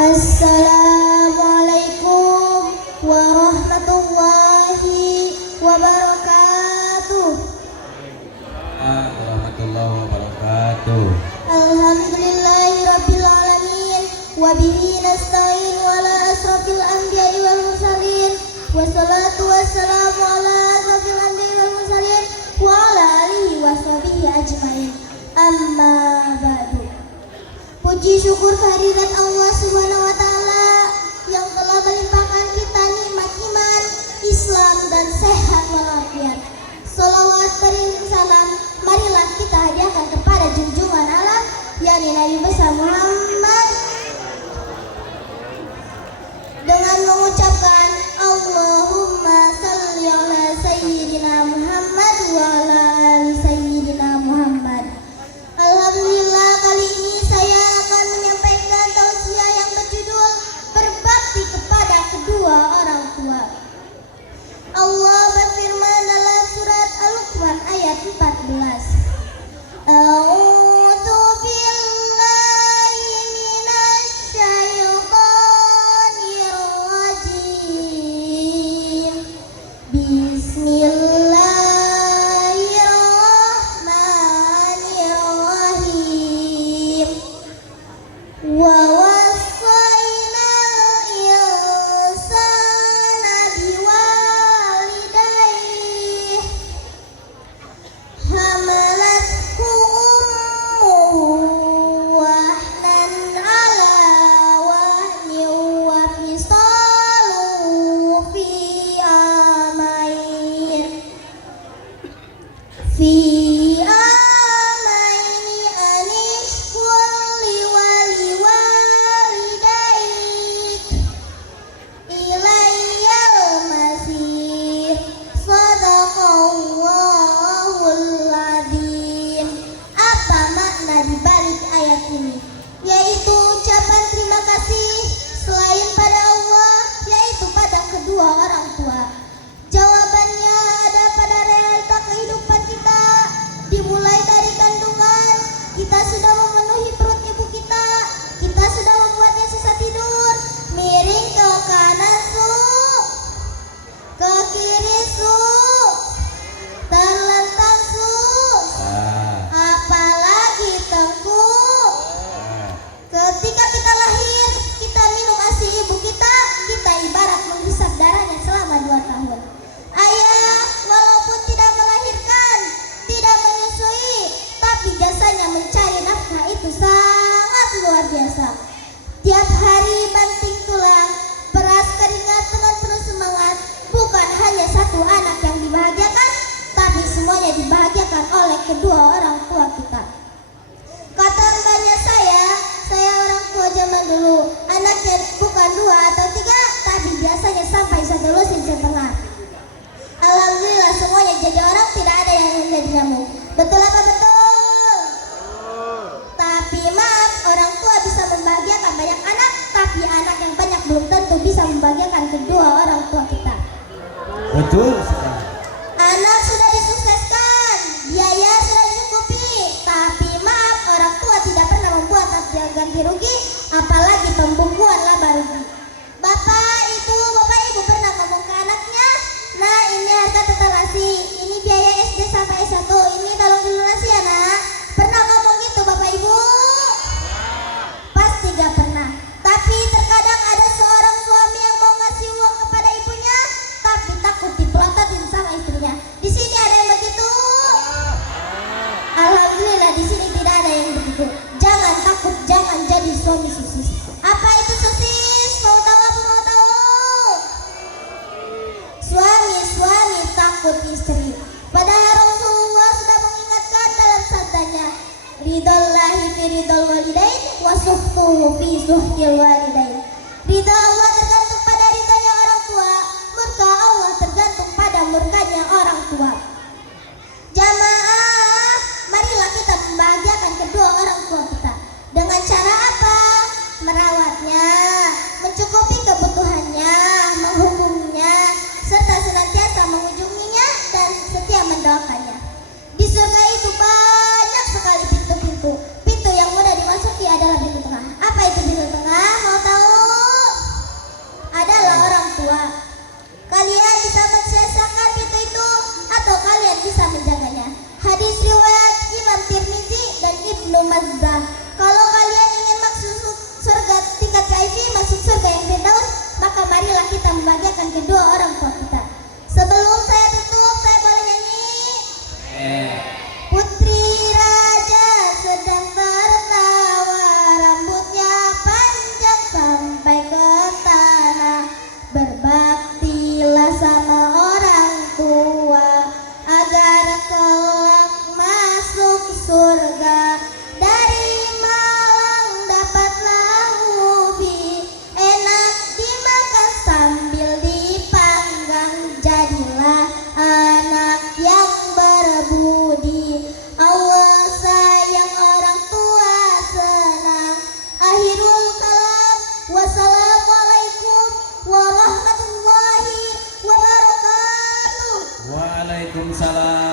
Assalamualaikum warahmatullahi wabarakatuh. Warahmatullahi wabarakatuh. Alhamdulillahirabbil alamin wa bihi nasta'in wa ala asrofil anbiya'i wal mursalin wassalatu wassalamu ala asrofil anbiya'i wal mursalin wa ala alihi wa sahbihi ajmain. Amma ba'du. Puji syukur kehadirat Allah Subhanahu wa taala yang telah melimpahkan kita nikmat iman, Islam dan sehat walafiat. Salawat beriring salam marilah kita hadiahkan kepada junjungan alam yakni Nabi besar Muhammad dengan mengucapkan Allahumma shalli ala sayyidina Muhammad wa ala ali sayyidina Muhammad. Alhamdulillah, kali ini saya akan menyampaikan tausiah yang berjudul berbakti kepada kedua orang tua. Allah berfirman dalam surat Al-Luqman ayat 14. A'udzu billahi minasyaitonir rajim. Bismillahirrahmanirrahim. Wa wasainal insana biwalidayhi hamalathu ummuhu wahnan ala wahnin wa fisaluhu fi amain anishkur liwalidayk ilayyal masir. Shadaqallahul adzim. Apa makna dibalik ayat ini? Yaitu ucapan terima kasih selain pada Allah, yaitu pada kedua orang tua. Jawabannya ada pada realita kehidupan kita. Dimulai dari kandungan, kita sudah memenuhi perut ibu kita. Kita sudah membuatnya susah tidur, miring ke kanan su, ke kiri su, terlentang su, apalagi tengkuk. Ketika kita lahir, kita minum ASI ibu kita, kita ibarat menghisap darahnya selama 2 tahun. Ayah walaupun tidak melahirkan, tidak menyusui, tapi jasanya mencari nafkah itu sangat luar biasa. Tiap hari banting tulang, peras keringat dengan penuh semangat. Bukan hanya satu anak yang dibahagiakan, tapi semuanya dibahagiakan oleh kedua orang tua kita. Kata mbaknya saya orang tua zaman dulu, anaknya bukan 2 atau 3, tapi biasanya sampai 1 lusin setengah. Alhamdulillah semuanya jadi orang, tidak ada yang menjadi nyamuk. Betul apa betul? Tapi maaf, orang tua bisa membahagiakan banyak anak, tapi anak yang banyak belum tentu bisa membahagiakan kedua orang tua kita. Betul sekali. Anak sudah disukseskan, biaya sudah dicukupi, tapi maaf, orang tua tidak pernah membuat ganti rugi, apalagi pembukuan laba rugi. Bapak ibu pernah ngomong ke anaknya, nah ini harga totalasi, ini biaya SD sampai S1, ini tolong dilunasi ya nak. Pernah ngomong gitu bapak ibu? Pasti gak pernah. Tapi terkadang ada seorang suami yang mau ngasih uang kepada ibunya, tapi takut dipelototin sama istrinya. Di sini ada yang begitu? Alhamdulillah di sini tidak ada yang begitu. Jangan takut, jangan jadi suami susis. Apa itu susis? Mau tahu apa mau tahu? Suami takut istri. Padahal Rasulullah sudah mengingatkan dalam sabdanya, ridallahi fi ridal walidain wa suhtuhu fi suhtil walidain. Ridha Allah tergantung pada ridhanya orang tua, murka Allah tergantung pada murkanya orang tua. Jamaah, marilah kita membahagiakan kedua orang tua kita. Dengan cara apa? Merawatnya, mencukupi kebutuhannya, menghukumnya, serta senantiasa mengunjunginya dan setia mendoakannya. Di surga itu banyak sekali pintu-pintu. Pintu yang mudah dimasuki adalah pintu tengah. Apa itu pintu tengah? Mau tahu? Waalaikumsalam.